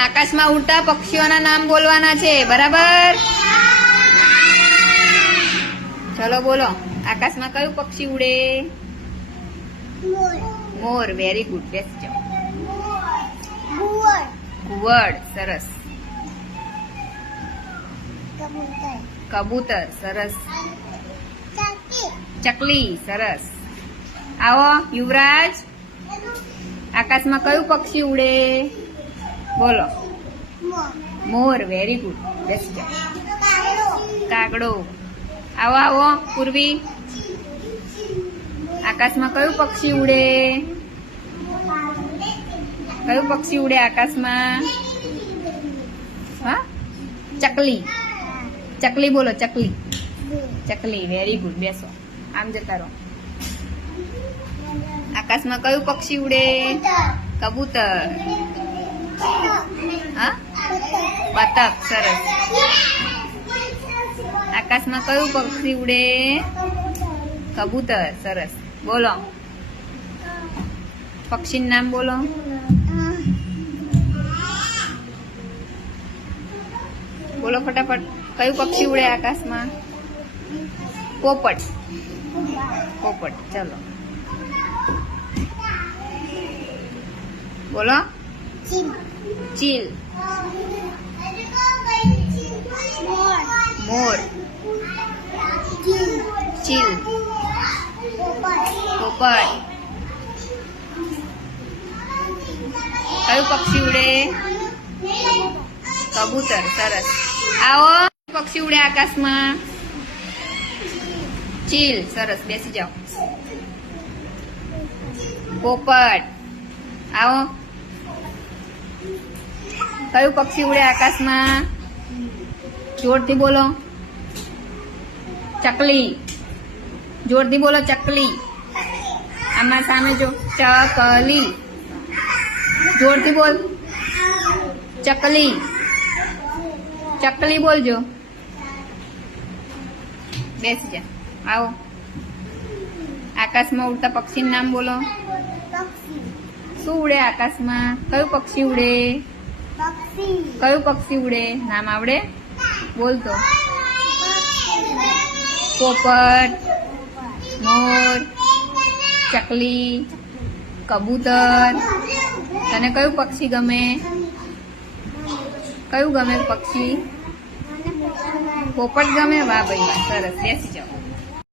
આકાશમાં ઉડતા પક્ષીઓના નામ બોલવાના છે, બરાબર? ચલો બોલો. આકાશમાં કયું પક્ષી ઉડે? મોર. Very good. બેસી જાઓ. ઘુવડ. સરસ. કબૂતર. સરસ. ચકલી. સરસ. આવો યુવરાજ. આકાશમાં કયું પક્ષી ઉડે? બોલો. મોર. Very good. બેસી જાઓ. કાગડો. આવો આવો પૂર્વી. આકાશમાં કયું પક્ષી ઉડે? કયું પક્ષી ઉડે આકાશમાં? હા, ચકલી. ચકલી બોલો. ચકલી. ચકલી. Very good. બેસો. આમ જતા રહો. આકાશમાં કયું પક્ષી ઉડે? કબૂતર. હા, બતક. સરસ. આકાશમાં કયું પક્ષી ઉડે? કબૂતર. સરસ. બોલો. પક્ષીનું નામ બોલો. બોલો ફટાફટ. કયું પક્ષી ઉડે આકાશમાં? પોપટ. પોપટ. ચલો બોલો. ચીલ. મોર. ચીલ. પોપટ. કયું પક્ષી ઉડે? કબૂતર. સરસ. આવો. પક્ષી ઉડે આકાશમાં? ચીલ. સરસ. બેસી જાઓ. પોપટ. આવો. કયું પક્ષી ઉડે આકાશમાં? જોરથી બોલો. ચકલી. જોરથી બોલો. ચકલી. આમાં સામે જો. ચકલી. જોરથી બોલ. ચકલી. ચકલી બોલજો. બેસી જા. આવો. આકાશમાં ઉડતા પક્ષીનું નામ બોલો. શું ઉડે આકાશમાં? કયું પક્ષી ઉડે? કયું પક્ષી ઉડે? નામ આવડે? બોલતો. પોપટ. મોર. ચકલી. કબૂતર. તને કયું પક્ષી ગમે? કયું ગમે પક્ષી? પોપટ ગમે? વાહ ભાઈ વાહ. સરસ. બેસી જાઓ.